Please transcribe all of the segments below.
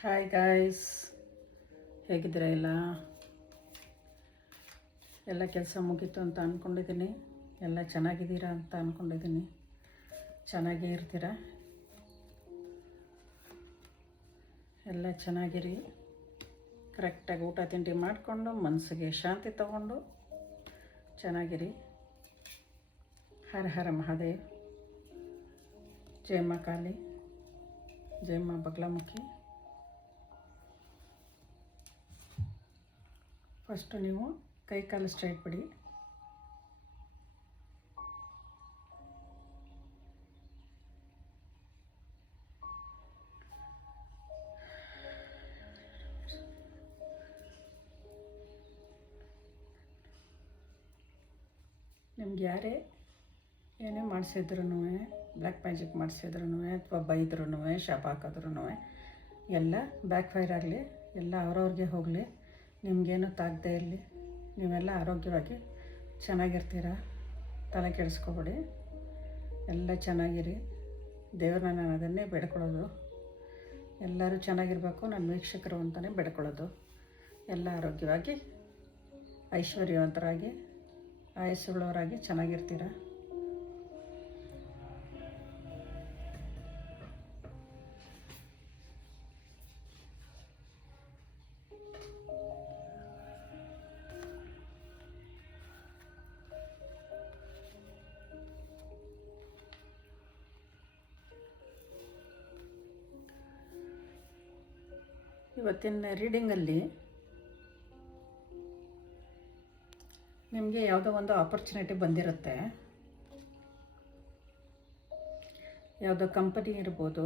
Hi guys, ಹೇಗಿದ್ದೀರಾ? ಎಲ್ಲ ಕೆಲಸ ಮುಗೀತು ಅಂತ ಅಂದ್ಕೊಂಡಿದ್ದೀನಿ. ಎಲ್ಲ ಚೆನ್ನಾಗಿದ್ದೀರಾ ಅಂತ ಅಂದ್ಕೊಂಡಿದ್ದೀನಿ. ಚೆನ್ನಾಗೇ ಇರ್ತೀರಾ, ಎಲ್ಲ ಚೆನ್ನಾಗಿರಿ. ಕರೆಕ್ಟಾಗಿ ಊಟ ತಿಂಡಿ ಮಾಡಿಕೊಂಡು ಮನಸ್ಸಿಗೆ ಶಾಂತಿ ತಗೊಂಡು ಚೆನ್ನಾಗಿರಿ. ಹರ ಹರ ಮಹಾದೇವ್. ಜೈ ಮಾ ಕಾಳಿ, ಜೈ ಮಾ ಬಗ್ಲಾಮುಖಿ. ಫಸ್ಟು ನೀವು ಕೈ ಕಾಲು ಸ್ಟ್ರೈಟ್ ಬಿಡಿ. ನಿಮ್ಗೆ ಯಾರೇ ಏನೇ ಮಾಡಿಸಿದ್ರು, ಬ್ಲ್ಯಾಕ್ ಮ್ಯಾಜಿಕ್ ಮಾಡಿಸಿದ್ರು ಅಥವಾ ಬೈದ್ರೂ, ಶಾಪ ಹಾಕಿದ್ರೂ ಎಲ್ಲ ಬ್ಯಾಕ್ ಫೈರ್ ಆಗಲಿ, ಎಲ್ಲ ಅವ್ರವ್ರಿಗೆ ಹೋಗಲಿ, ನಿಮಗೇನು ತಾಗದೇ ಇರಲಿ. ನೀವೆಲ್ಲ ಆರೋಗ್ಯವಾಗಿ ಚೆನ್ನಾಗಿರ್ತೀರ, ತಲೆ ಕೆಡಿಸ್ಕೊಬೇಡಿ, ಎಲ್ಲ ಚೆನ್ನಾಗಿರಿ. ದೇವ್ರನ್ನ ನಾನು ಅದನ್ನೇ ಬೇಡ್ಕೊಳ್ಳೋದು. ಎಲ್ಲರೂ ಚೆನ್ನಾಗಿರಬೇಕು, ನನ್ನ ವೀಕ್ಷಕರು ಅಂತಲೇ ಬೇಡ್ಕೊಳ್ಳೋದು. ಎಲ್ಲ ಆರೋಗ್ಯವಾಗಿ ಐಶ್ವರ್ಯವಂತರಾಗಿ ಆಯಸ್ಸುಳ್ಳವರಾಗಿ ಚೆನ್ನಾಗಿರ್ತೀರ. ಇವತ್ತಿನ ರೀಡಿಂಗಲ್ಲಿ ನಿಮಗೆ ಯಾವುದೋ ಒಂದು ಆಪರ್ಚುನಿಟಿ ಬಂದಿರುತ್ತೆ. ಯಾವುದೋ ಕಂಪನಿ ಇರ್ಬೋದು,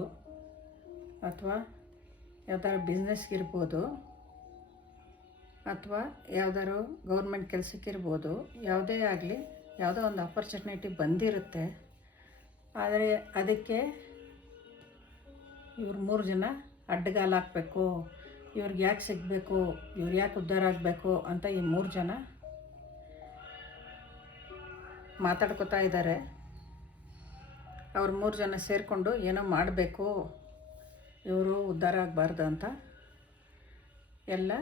ಅಥವಾ ಯಾವ್ದಾದ್ರು ಬಿಸ್ನೆಸ್ಗಿರ್ಬೋದು, ಅಥವಾ ಯಾವ್ದಾದ್ರು ಗೌರ್ಮೆಂಟ್ ಕೆಲಸಕ್ಕಿರ್ಬೋದು. ಯಾವುದೇ ಆಗಲಿ, ಯಾವುದೋ ಒಂದು ಆಪರ್ಚುನಿಟಿ ಬಂದಿರುತ್ತೆ. ಆದರೆ ಅದಕ್ಕೆ ಇವ್ರು 3 ಜನ ಅಡ್ಡಗಾಲು ಹಾಕಬೇಕು, ಇವ್ರಿಗೆ ಯಾಕೆ ಸಿಗಬೇಕು, ಇವ್ರು ಯಾಕೆ ಉದ್ಧಾರ ಆಗಬೇಕು ಅಂತ ಈ 3 ಜನ ಮಾತಾಡ್ಕೋತಾ ಇದ್ದಾರೆ. ಅವ್ರು 3 ಜನ ಸೇರಿಕೊಂಡು ಏನೋ ಮಾಡಬೇಕು, ಇವರು ಉದ್ಧಾರ ಆಗಬಾರ್ದು ಅಂತ ಎಲ್ಲ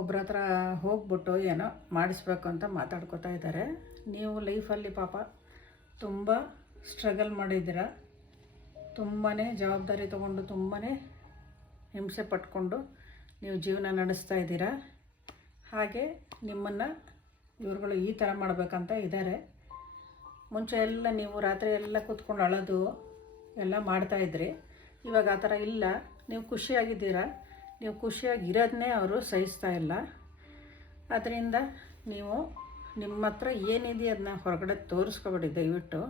ಒಬ್ಬರ ಹತ್ರ ಹೋಗ್ಬಿಟ್ಟು ಏನೋ ಮಾಡಿಸ್ಬೇಕು ಅಂತ ಮಾತಾಡ್ಕೋತಾ ಇದ್ದಾರೆ. ನೀವು ಲೈಫಲ್ಲಿ ಪಾಪ ತುಂಬ ಸ್ಟ್ರಗಲ್ ಮಾಡಿದ್ದೀರ, ತುಂಬಾ ಜವಾಬ್ದಾರಿ ತೊಗೊಂಡು ತುಂಬಾ ಹಿಂಸೆ ಪಟ್ಕೊಂಡು ನೀವು ಜೀವನ ನಡೆಸ್ತಾ ಇದ್ದೀರಾ. ಹಾಗೆ ನಿಮ್ಮನ್ನು ಇವ್ರುಗಳು ಈ ಥರ ಮಾಡಬೇಕಂತ ಇದ್ದಾರೆ. ಮುಂಚೆ ಎಲ್ಲ ನೀವು ರಾತ್ರಿ ಎಲ್ಲ ಕೂತ್ಕೊಂಡು ಅಳೋದು ಎಲ್ಲ ಮಾಡ್ತಾಯಿದ್ರಿ. ಇವಾಗ ಆ ಥರ ಇಲ್ಲ, ನೀವು ಖುಷಿಯಾಗಿದ್ದೀರಾ. ನೀವು ಖುಷಿಯಾಗಿರೋದನ್ನೇ ಅವರು ಸಹಿಸ್ತಾ ಇಲ್ಲ. ಅದರಿಂದ ನೀವು ನಿಮ್ಮ ಹತ್ರ ಏನಿದೆ ಅದನ್ನ ಹೊರಗಡೆ ತೋರಿಸ್ಕೊಬೇಡಿ ದಯವಿಟ್ಟು.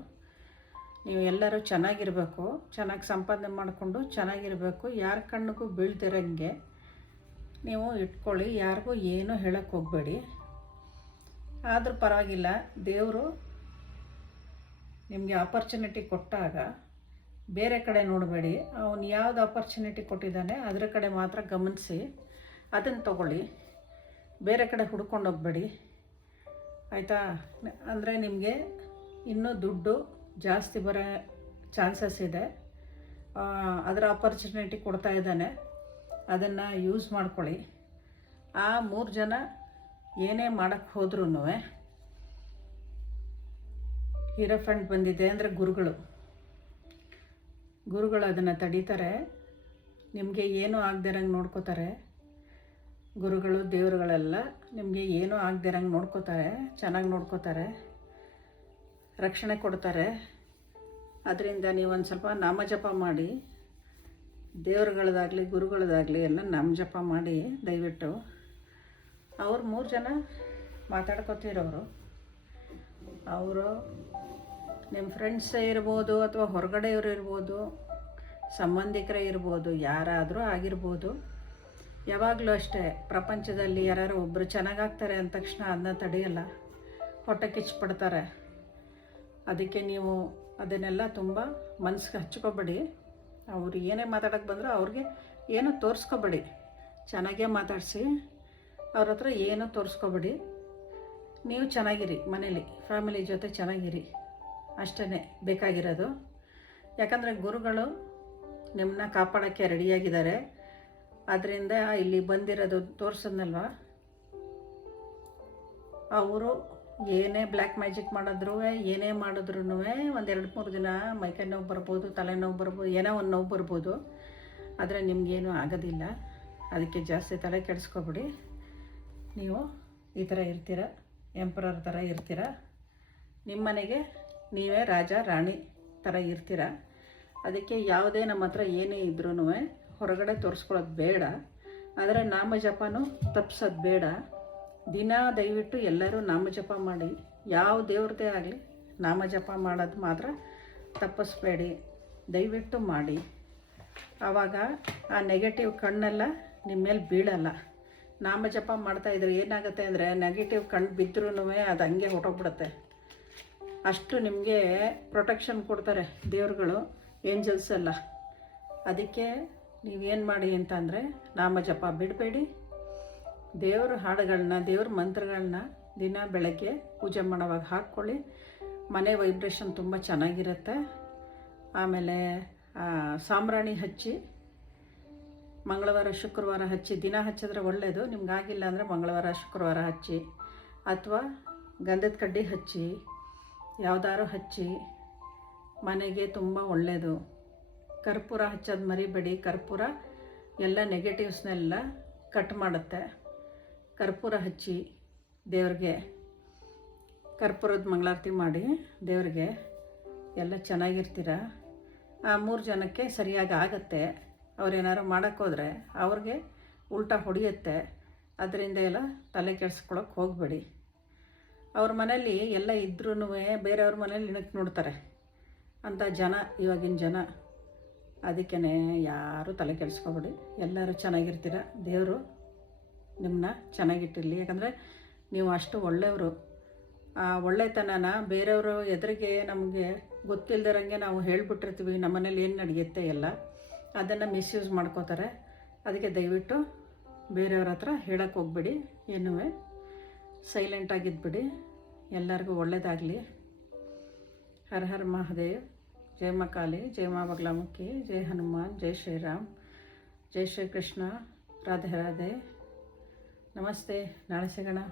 ನೀವು ಎಲ್ಲರೂ ಚೆನ್ನಾಗಿರಬೇಕು, ಚೆನ್ನಾಗಿ ಸಂಪಾದನೆ ಮಾಡಿಕೊಂಡು ಚೆನ್ನಾಗಿರಬೇಕು. ಯಾರ ಕಣ್ಣಿಗೂ ಬೀಳ್ತಿರೋಂಗೆ ನೀವು ಇಟ್ಕೊಳ್ಳಿ. ಯಾರಿಗೂ ಏನೂ ಹೇಳೋಕ್ಕೆ ಹೋಗಬೇಡಿ. ಆದರೂ ಪರವಾಗಿಲ್ಲ, ದೇವರು ನಿಮಗೆ ಆಪರ್ಚುನಿಟಿ ಕೊಟ್ಟಾಗ ಬೇರೆ ಕಡೆ ನೋಡಬೇಡಿ. ಅವನು ಯಾವ್ದು ಆಪರ್ಚುನಿಟಿ ಕೊಟ್ಟಿದ್ದಾನೆ ಅದರ ಕಡೆ ಮಾತ್ರ ಗಮನಿಸಿ ಅದನ್ನು ತಗೊಳ್ಳಿ. ಬೇರೆ ಕಡೆ ಹುಡ್ಕೊಂಡು ಹೋಗಬೇಡಿ, ಆಯಿತಾ? ಅಂದರೆ ನಿಮಗೆ ಇನ್ನೂ ದುಡ್ಡು ಜಾಸ್ತಿ ಬರೋ ಚಾನ್ಸಸ್ ಇದೆ. ಅದರ ಆಪರ್ಚುನಿಟಿ ಕೊಡ್ತಾ ಇದ್ದಾನೆ, ಅದನ್ನು ಯೂಸ್ ಮಾಡ್ಕೊಳ್ಳಿ. ಆ 3 ಜನ ಏನೇ ಮಾಡೋಕ್ಕೆ ಹೋದ್ರೂ ಹೀರೋಫಂಟ್ ಬಂದಿದೆ ಅಂದರೆ ಗುರುಗಳು ಅದನ್ನು ತಡೀತಾರೆ. ನಿಮಗೆ ಏನೂ ಆಗದಿರಂಗೆ ನೋಡ್ಕೋತಾರೆ. ಗುರುಗಳು ದೇವರುಗಳೆಲ್ಲ ನಿಮಗೆ ಏನೂ ಆಗದಿರಂಗೆ ನೋಡ್ಕೋತಾರೆ, ಚೆನ್ನಾಗಿ ನೋಡ್ಕೋತಾರೆ, ರಕ್ಷಣೆ ಕೊಡ್ತಾರೆ. ಅದರಿಂದ ನೀವು ಒಂದು ಸ್ವಲ್ಪ ನಾಮಜಪ ಮಾಡಿ, ದೇವರುಗಳದಾಗಲಿ ಗುರುಗಳದಾಗಲಿ ಎಲ್ಲ ನಾಮಜಪ ಮಾಡಿ ದಯವಿಟ್ಟು. ಅವ್ರು 3 ಜನ ಮಾತಾಡ್ಕೊತಿರೋರು, ಅವರು ನಿಮ್ಮ ಫ್ರೆಂಡ್ಸೇ ಇರ್ಬೋದು, ಅಥವಾ ಹೊರಗಡೆಯವರು ಇರ್ಬೋದು, ಸಂಬಂಧಿಕರೇ ಇರ್ಬೋದು, ಯಾರಾದರೂ ಆಗಿರ್ಬೋದು. ಯಾವಾಗಲೂ ಅಷ್ಟೇ, ಪ್ರಪಂಚದಲ್ಲಿ ಯಾರು ಒಬ್ಬರು ಚೆನ್ನಾಗಾಗ್ತಾರೆ ಅಂದ ತಕ್ಷಣ ಅದನ್ನ ತಡೆಯಲ್ಲ, ಹೊಟ್ಟೆ ಕಿಚ್ಚುಪಡ್ತಾರೆ. ಅದಕ್ಕೆ ನೀವು ಅದನ್ನೆಲ್ಲ ತುಂಬ ಮನಸ್ಸಿಗೆ ಹಚ್ಕೋಬೇಡಿ. ಅವರು ಏನೇ ಮಾತಾಡೋಕ್ಕೆ ಬಂದರೂ ಅವ್ರಿಗೆ ಏನೂ ತೋರಿಸ್ಕೋಬೇಡಿ, ಚೆನ್ನಾಗೇ ಮಾತಾಡಿಸಿ. ಅವ್ರ ಹತ್ರ ಏನೂ ತೋರಿಸ್ಕೋಬೇಡಿ. ನೀವು ಚೆನ್ನಾಗಿರಿ, ಮನೇಲಿ ಫ್ಯಾಮಿಲಿ ಜೊತೆ ಚೆನ್ನಾಗಿರಿ, ಅಷ್ಟೇ ಬೇಕಾಗಿರೋದು. ಯಾಕಂದರೆ ಗುರುಗಳು ನಿಮ್ಮನ್ನ ಕಾಪಾಡೋಕ್ಕೆ ರೆಡಿಯಾಗಿದ್ದಾರೆ. ಅದರಿಂದ ಇಲ್ಲಿ ಬಂದಿರೋದು ತೋರಿಸೋದ್ನಲ್ವ, ಅವರು ಏನೇ ಬ್ಲ್ಯಾಕ್ ಮ್ಯಾಜಿಕ್ ಮಾಡಿದ್ರು, ಏನೇ ಮಾಡಿದ್ರು ಒಂದು 2-3 ದಿನ ಮೈಕೈ ನೋವು ಬರ್ಬೋದು, ತಲೆನೋವು ಬರ್ಬೋದು, ಏನೋ ಒಂದು ನೋವು ಬರ್ಬೋದು. ಆದರೆ ನಿಮಗೇನು ಆಗೋದಿಲ್ಲ. ಅದಕ್ಕೆ ಜಾಸ್ತಿ ತಲೆ ಕೆಡಿಸ್ಕೊಬಿಡಿ. ನೀವು ಈ ಥರ ಇರ್ತೀರ, ಎಂಪರರ್ ಥರ ಇರ್ತೀರ. ನಿಮ್ಮ ಮನೆಗೆ ನೀವೇ ರಾಜ ರಾಣಿ ಥರ ಇರ್ತೀರ. ಅದಕ್ಕೆ ಯಾವುದೇ ನಮ್ಮ ಹತ್ರ ಏನೇ ಇದ್ರೂ ಹೊರಗಡೆ ತೋರಿಸ್ಕೊಳ್ಳೋದು ಬೇಡ. ಆದರೆ ನಾಮಜಪನೂ ತಪ್ಪಿಸೋದು ಬೇಡ. ದಿನ ದಯವಿಟ್ಟು ಎಲ್ಲರೂ ನಾಮಜಪ ಮಾಡಿ. ಯಾವ ದೇವ್ರದ್ದೇ ಆಗಲಿ ನಾಮಜಪ ಮಾಡೋದು ಮಾತ್ರ ತಪ್ಪಿಸ್ಬೇಡಿ, ದಯವಿಟ್ಟು ಮಾಡಿ. ಆವಾಗ ಆ ನೆಗೆಟಿವ್ ಕಣ್ಣೆಲ್ಲ ನಿಮ್ಮ ಮೇಲೆ ಬೀಳಲ್ಲ. ನಾಮಜಪ ಮಾಡ್ತಾಯಿದ್ರೆ ಏನಾಗುತ್ತೆ ಅಂದರೆ, ನೆಗೆಟಿವ್ ಕಣ್ಣು ಬಿದ್ದರೂ ಅದು ಹಂಗೆ ಹೊರಟೋಗ್ಬಿಡುತ್ತೆ. ಅಷ್ಟು ನಿಮಗೆ ಪ್ರೊಟೆಕ್ಷನ್ ಕೊಡ್ತಾರೆ ದೇವ್ರುಗಳು, ಏಂಜಲ್ಸ್ ಎಲ್ಲ. ಅದಕ್ಕೆ ನೀವೇನು ಮಾಡಿ ಅಂತಂದರೆ, ನಾಮಜಪ ಬಿಡಬೇಡಿ. ದೇವ್ರ ಹಾಡುಗಳನ್ನ, ದೇವ್ರ ಮಂತ್ರಗಳನ್ನ ದಿನ ಬೆಳಗ್ಗೆ ಪೂಜೆ ಮಾಡೋವಾಗ ಹಾಕ್ಕೊಳ್ಳಿ. ಮನೆ ವೈಬ್ರೇಷನ್ ತುಂಬ ಚೆನ್ನಾಗಿರುತ್ತೆ. ಆಮೇಲೆ ಸಾಂಬ್ರಾಣಿ ಹಚ್ಚಿ ಮಂಗಳವಾರ ಶುಕ್ರವಾರ ಹಚ್ಚಿ. ದಿನ ಹಚ್ಚಿದ್ರೆ ಒಳ್ಳೆಯದು. ನಿಮ್ಗಾಗಿಲ್ಲ ಅಂದರೆ ಮಂಗಳವಾರ ಶುಕ್ರವಾರ ಹಚ್ಚಿ, ಅಥವಾ ಗಂಧದ ಕಡ್ಡಿ ಹಚ್ಚಿ, ಯಾವುದಾದ್ರು ಹಚ್ಚಿ. ಮನೆಗೆ ತುಂಬ ಒಳ್ಳೆಯದು. ಕರ್ಪೂರ ಹಚ್ಚೋದು ಮರಿಬೇಡಿ. ಕರ್ಪೂರ ಎಲ್ಲ ನೆಗೆಟಿವ್ಸ್ನೆಲ್ಲ ಕಟ್ ಮಾಡುತ್ತೆ. ಕರ್ಪೂರ ಹಚ್ಚಿ ದೇವ್ರಿಗೆ ಕರ್ಪೂರದ ಮಂಗಳಾರತಿ ಮಾಡಿ ದೇವ್ರಿಗೆ, ಎಲ್ಲ ಚೆನ್ನಾಗಿರ್ತೀರ. ಆ 3 ಜನಕ್ಕೆ ಸರಿಯಾಗಿ ಆಗುತ್ತೆ. ಅವ್ರೇನಾರು ಮಾಡೋಕ್ಕೋದ್ರೆ ಅವ್ರಿಗೆ ಉಲ್ಟಾ ಹೊಡೆಯುತ್ತೆ. ಅದರಿಂದ ಎಲ್ಲ ತಲೆ ಕೆಡಿಸ್ಕೊಳ್ಳೋಕೆ ಹೋಗಬೇಡಿ. ಅವ್ರ ಮನೇಲಿ ಎಲ್ಲ ಇದ್ರೂ ಬೇರೆಯವ್ರ ಮನೇಲಿ ಇಣಕ್ಕೆ ನೋಡ್ತಾರೆ ಅಂತ ಜನ, ಇವಾಗಿನ ಜನ. ಅದಕ್ಕೇ ಯಾರೂ ತಲೆ ಕೆಡಿಸ್ಕೊಬೇಡಿ. ಎಲ್ಲರೂ ಚೆನ್ನಾಗಿರ್ತೀರ. ದೇವರು ನಿಮ್ಮನ್ನ ಚೆನ್ನಾಗಿಟ್ಟಿರಲಿ. ಯಾಕಂದರೆ ನೀವು ಅಷ್ಟು ಒಳ್ಳೆಯವರು. ಆ ಒಳ್ಳೆತನನ ಬೇರೆಯವರು ಎದುರಿಗೆ ನಮಗೆ ಗೊತ್ತಿಲ್ಲದಿರಂಗೆ ನಾವು ಹೇಳ್ಬಿಟ್ಟಿರ್ತೀವಿ. ನಮ್ಮನೇಲಿ ಏನು ನಡೆಯುತ್ತೆ ಎಲ್ಲ, ಅದನ್ನು ಮಿಸ್ಯೂಸ್ ಮಾಡ್ಕೋತಾರೆ. ಅದಕ್ಕೆ ದಯವಿಟ್ಟು ಬೇರೆಯವ್ರ ಹತ್ರ ಹೇಳಕ್ಕೆ ಹೋಗ್ಬೇಡಿ. ಏನೂ ಸೈಲೆಂಟಾಗಿದ್ಬಿಡಿ. ಎಲ್ಲರಿಗೂ ಒಳ್ಳೆಯದಾಗಲಿ. ಹರ ಹರ ಮಹಾದೇವ್. ಜೈ ಮಾ ಕಾಳಿ, ಜೈ ಮಾ ಬಗಲಾಮುಖಿ, ಜೈ ಹನುಮಾನ್, ಜೈ ಶ್ರೀರಾಮ್, ಜೈ ಶ್ರೀಕೃಷ್ಣ. ರಾಧೆ ರಾಧೆ. ನಮಸ್ತೆ. ನಾಳೆ ಸಿಗೋಣ.